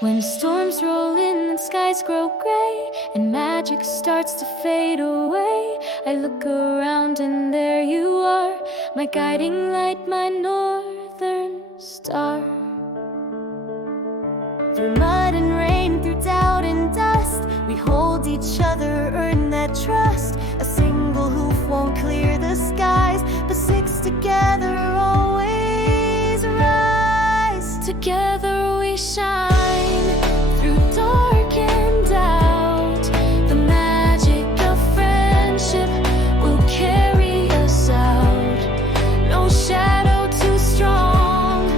When storms roll in and skies grow gray and magic starts to fade away, I look around and there you are, my guiding light, my northern star. Through mud and rain, through doubt and dust, we hold each other, earn that trust. A single hoof won't clear the skies, but six together always rise. Together we shine through dark and doubt. The magic of friendship will carry us out. No shadow too strong,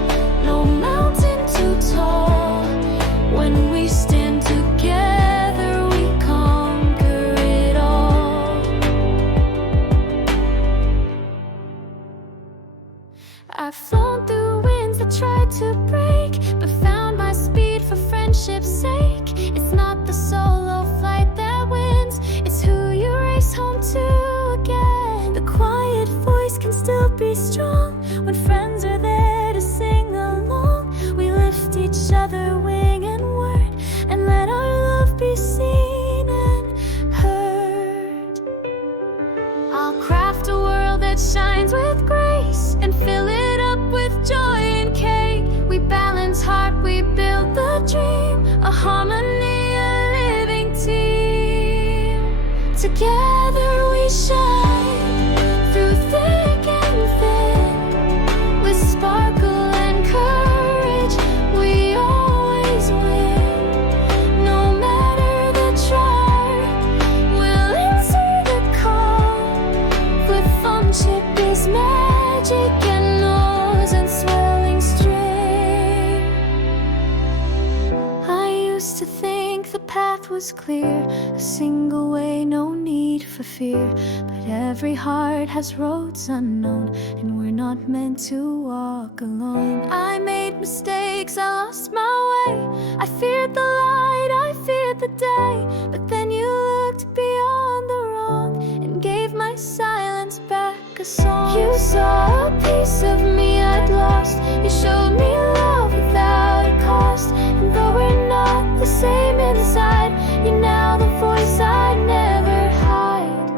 no mountain too tall. When we stand together, we conquer it all. I've flown through winds that tried to break, but found my speed for friendship's sake. It's not the solo flight that wins, it's who you race home to again. The quiet voice can still be strong when friends are there to sing along. We lift each other wing and word, and let our love be seen and heard. I'll craft a world that shines with grace and fill it up with joy and cake. We balance heart, we build the dream, a harmony, a living team. Together we shine through thick and thin, with sparkle and courage we always win. No matter the trial, we'll answer the call. With friendship is magic and noise and swelling string. I used to think the path was clear, a single way, no need for fear. But every heart has roads unknown, and we're not meant to walk alone. I made mistakes, I lost my way, I feared the light, I feared the day. But then you looked beyond the wrong and gave my silence back a song. You saw a piece of me I'd lost, you showed me love without a cost. And though we're not the same inside, you're now the voice I never hide.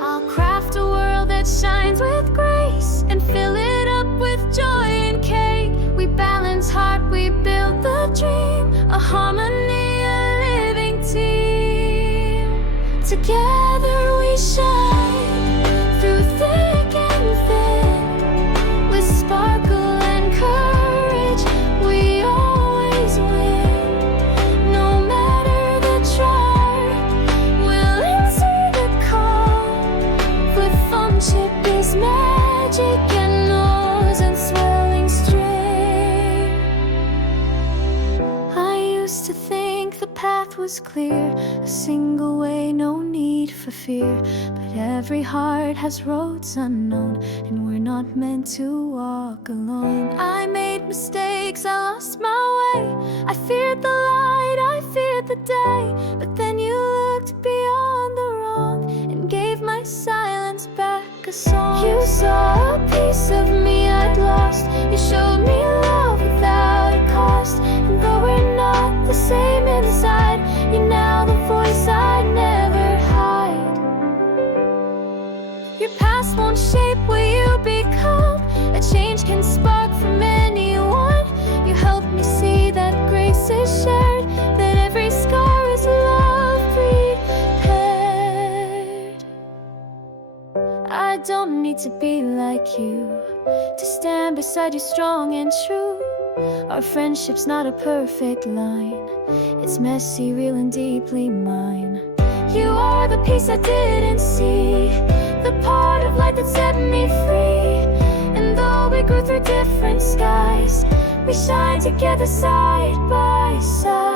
I'll craft a world that shines with grace and fill it up with joy and cake. We balance heart, we build the dream, a harmony, a living team. Together we shine through thick and thin, with sparkle and courage we always win. No matter the trial, we'll answer the call. With friendship is magic and noise and swelling string. I used to think the path was clear, a single way, no need for fear. But every heart has roads unknown, and we're not meant to walk alone. I made mistakes, I lost my way, I feared the light, I feared the day. But then you looked beyond the wrong and gave my silence back a song. You saw a piece of me I'd lost, you showed me love without a cost. And though we're not the same inside, you're now the voice I never hide. Your past won't shape what you become, a change can spark from anyone. You helped me see that grace is shared, that every scar is love prepared. I don't need to be like you to stand beside you strong and true. Our friendship's not a perfect line, it's messy, real and deeply mine. You are the piece I didn't see, the part of light that set me free. And though we grew through different skies, we shine together side by side.